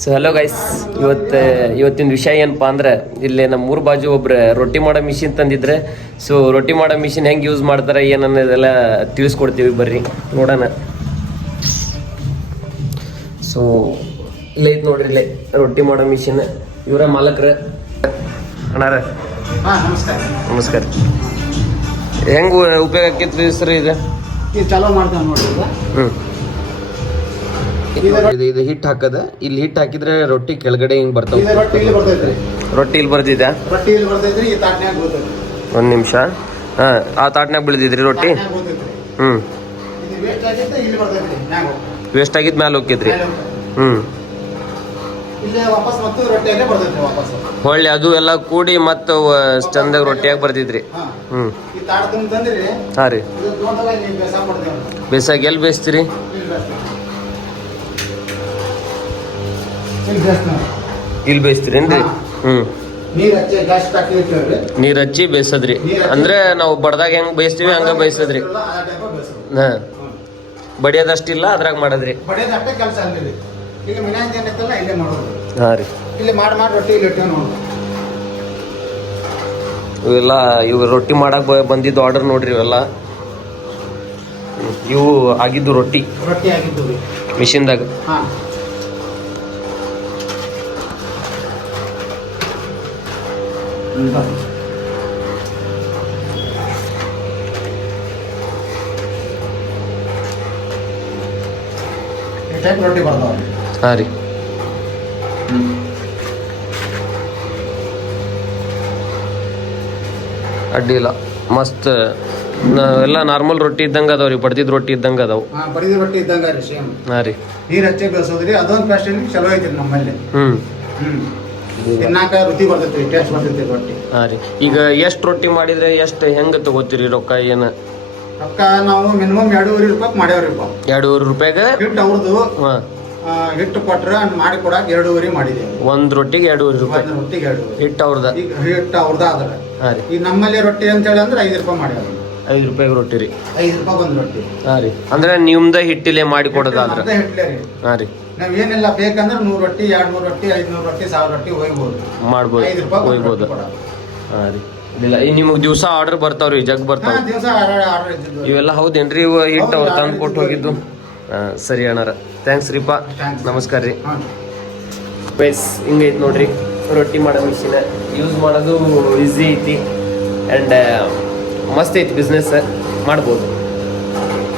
So hello guys ಇವತ್ತು ಇವತ್ತಿನ ವಿಷಯ ಏನಪ್ಪಾ ಅಂದ್ರೆ ಇಲ್ಲಿ ನಮ್ಮ ಮೂರು ಬಾಜು ಒಬ್ರು ರೊಟ್ಟಿ ಮಾಡೋ ಮಿಷಿನ್ ತಂದಿದ್ರೆ ಸೊ ರೊಟ್ಟಿ ಮಾಡೋ ಮಿಷಿನ್ ಹೆಂಗೆ ಯೂಸ್ ಮಾಡ್ತಾರೆ ಏನನ್ನೋದೆಲ್ಲ ತಿಳಿಸ್ಕೊಡ್ತೀವಿ ಬರ್ರಿ ನೋಡೋಣ. ಸೊ ಇಲ್ಲೇ ಐತೆ ನೋಡ್ರಿ ಇಲ್ಲೇ ರೊಟ್ಟಿ ಮಾಡೋ ಮಿಷಿನ್ ಇವರ ಮಾಲಕ್ರ. ಅಣ್ಣಾರ ನಮಸ್ಕಾರ. ನಮಸ್ಕಾರ. ಹೆಂಗೆ ಉಪಯೋಗ ಆಕೈತ್ರಿ ಸರ್ ಇದು? ಚಾಲೋ ಮಾಡ್ತಾವ ನೋಡ್ರಿ. ಹ್ಞೂ ಇದು ಇದು ಹಿಟ್ಟು ಹಾಕದ. ಇಲ್ಲಿ ಹಿಟ್ಟು ಹಾಕಿದ್ರೆ ರೊಟ್ಟಿ ಕೆಳಗಡೆ ಹಿಂಗ್ ಬರ್ತಾವ ರೊಟ್ಟಿ ಇಲ್ಲಿ ಬರ್ತೈತ್ರಿ ರೊಟ್ಟಿ ಇಲ್ಲಿ ಬರ್ದಿದ್ಯಾ? ರೊಟ್ಟಿ ಇಲ್ಲಿ ಬರ್ತೈತ್ರಿ ಈ ತಾಟ್ನ್ಯಾಗ ಬರ್ತೈತ್ರಿ ಒಂದು ನಿಮಿಷ. ಹಾಂ ಆ ತಾಟ್ನ್ಯಾಗ ಬೆಳೆದಿದ್ರಿ ರೊಟ್ಟಿ? ಹ್ಮ್. ವೇಸ್ಟ್ ಆಗಿದ್ದು ಮ್ಯಾಲೆ ಹೋಗ್ತೈತ್ರಿ ಹ್ಮ್. ಹೊಳ್ಳಿ ಅದು ಎಲ್ಲ ಕೂಡಿ ಮತ್ತೆ ಚಂದಾಗ ರೊಟ್ಟಿಯಾಗಿ ಬರ್ತಿದ್ರಿ ಹಾ. ಹ್ಞೂ ಈ ತಾಟ್ ತಂದ್ರಿ ಹಾಂ ರೀ. ಇದು ತಗೊಂಡಲ್ಲ ನೀವು ಬೇಸ ಕೊಡ್ತೀವಿ ಬೇಸಾಗಿ ಎಲ್ಲಿ ಬೇಯಿಸ್ತೀರಿ. ಇಲ್ಲಿ. ಬೇಯಿಸ್ತೀರೇನ್ರಿ. ಹ್ಞೂ ನೀರ್ ಹಚ್ಚಿ ಬೇಯಿಸದ್ರಿ. ಅಂದ್ರೆ ನಾವು ಬಡ್ದಾಗ ಹೆಂಗ್ ಬೇಯಿಸ್ತೀವಿ ಹಂಗ ಬೇಯಿಸದ್ರಿ. ಹಾಂ. ಬಡಿಯೋದಷ್ಟಿಲ್ಲ ಅದ್ರಾಗ ಮಾಡದ್ರಿ. ಹಾಂ ರೀ. ಇವೆಲ್ಲ ಇವು ರೊಟ್ಟಿ ಮಾಡಕ್ ಬಂದಿದ್ದು ಆರ್ಡರ್ ನೋಡ್ರಿ ಇವೆಲ್ಲ. ಇವು ಆಗಿದ್ದು ರೊಟ್ಟಿ. ರೊಟ್ಟಿ ಆಗಿದ್ದು. ರೀ ಮಿಷಿನ್ದಾಗ ರೊಟ್ಟಿ ಬರ್ತಾವ ಹಾಂ ರೀ ಅಡ್ಡಿಲ್ಲ. ಮಸ್ತ್. ಎಲ್ಲ ನಾರ್ಮಲ್ ರೊಟ್ಟಿ ಇದ್ದಂಗ ಅದಾವ ರೀ ಬಡ್ದಿದ್ದು ರೊಟ್ಟಿ ಇದ್ದಂಗ ಅದಾವು. ಬಡಿದ ರೊಟ್ಟಿ ಇದ್ದಂಗ ರೀ ಸೇಮ್ ಹಾಂ ರೀ. ನೀರು ಹಚ್ಚಿ ಬೆಳೆಸೋದ್ರಿ ಅದೊಂದು ಫಸ್ಟ್ ಚಲೋ ಐತ್ರಿ ನಮ್ಮಲ್ಲಿ. ಹ್ಞೂ ಹ್ಮ್. ತಿನ್ನಾಕ ರುಚಿ ಬರ್ತೈತಿ ಟೇಸ್ಟ್ ಬರ್ತೈತಿ ರೊಟ್ಟಿ. ಹಾಂ ರೀ. ಈಗ ಎಷ್ಟು ರೊಟ್ಟಿ ಮಾಡಿದ್ರೆ ಎಷ್ಟು ಹೆಂಗೆ ತಗೋತೀರಿ ರೊಕ್ಕ ಏನು? ರೊಕ್ಕ ನಾವು ಮಿನಿಮಮ್ ಎರಡೂವರೆ ರೂಪಾಯಿ ಮಾಡ್ಯಾವ್ರಿಪ್ಪ ಎರಡೂವರೆ ರೂಪಾಯಿಗೆ? ಹಿಟ್ಟು ಅವ್ರದ್ದು ಹಾಂ. ಹಿಟ್ಟು ಕೊಟ್ರೆ ಮಾಡಿ ಕೊಡಾಕ ಎರಡೂವರೆ ಮಾಡಿದ್ದೇವೆ ಒಂದು ರೊಟ್ಟಿಗೆ ಎರಡೂವರೆ ರೂಪಾಯಿ. ರೊಟ್ಟಿಗೆ ಎರಡು ಹಿಟ್ಟು ಅವ್ರದ. ಈಗ ಹಿಟ್ಟು ಅವ್ರದ ಆದ್ರೆ. ಹಾಂ ರೀ. ಈಗ ನಮ್ಮಲ್ಲಿ ರೊಟ್ಟಿ ಅಂತ ಹೇಳಿ ಅಂದ್ರೆ ಐದು ರೂಪಾಯಿ ಮಾಡ್ಯಾವ ಐದು ರೂಪಾಯಿಗೆ ರೊಟ್ಟಿ ರೀ. ಐದು ರೂಪಾಯಿ ಒಂದು ರೊಟ್ಟಿ. ಹಾಂ ರೀ. ಅಂದ್ರೆ ನಿಮ್ದ ಹಿಟ್ಟಿಲೆ ಮಾಡಿ ಕೊಡೋದಾದ್ರೆ. ಹಿಟ್ಲೇ ರೀ. ಹಾಂ ರೀ. ನಾವ್ ಏನಿಲ್ಲ ಬೇಕಂದ್ರೆ ನೂರು ರೊಟ್ಟಿ ಎರಡ್ ನೂರು ರೊಟ್ಟಿ ಐದ್ನೂರು ರೊಟ್ಟಿ ಸಾವಿರ ರೊಟ್ಟಿ ಹೋಗ್ಬೋದು. ಮಾಡ್ಬೋದು. ಐದು ರೂಪಾಯಿ ಒಂದು ಒಯ್ಬೋದು ರೊಟ್ಟಿ ಕೊಡೋದು. ಹಾಂ ರೀ. ಇಲ್ಲ ಈ ನಿಮಗೆ ದಿವಸ ಆರ್ಡರ್ ಬರ್ತಾವ್ರಿ ಜಗ್ ಹಾ ಬರ್ತಾವ ದಿವಸ ಆರ್ಡರ್ ಇದ್ದಿದ್ದು. ಇವೆಲ್ಲ ಹೌದೇನ್ರಿ ಇವು ಹಿಟ್ಟು ಹೌದು, ತಂದು ಕೊಟ್ಟು ಹೋಗಿದ್ದು? ಹಾಂ ಸರಿ ಅಣ್ಣಾರ. ಥ್ಯಾಂಕ್ಸ್ ರೀಪ. Thanks. ನಮಸ್ಕಾರ ರೀ. ಬೇಸ್ ಬೈಸ್ ಹಿಂಗೈತೆ ನೋಡ್ರಿ. ರೊಟ್ಟಿ ಮಾಡೋ ಮಿಷಿನ ಯೂಸ್ ಮಾಡೋದು ಈಸಿ ಐತಿ. ಆ್ಯಂಡ್ ಮಸ್ತ್ ಐತಿ ಬಿಸ್ನೆಸ್ ಮಾಡ್ಬೋದು.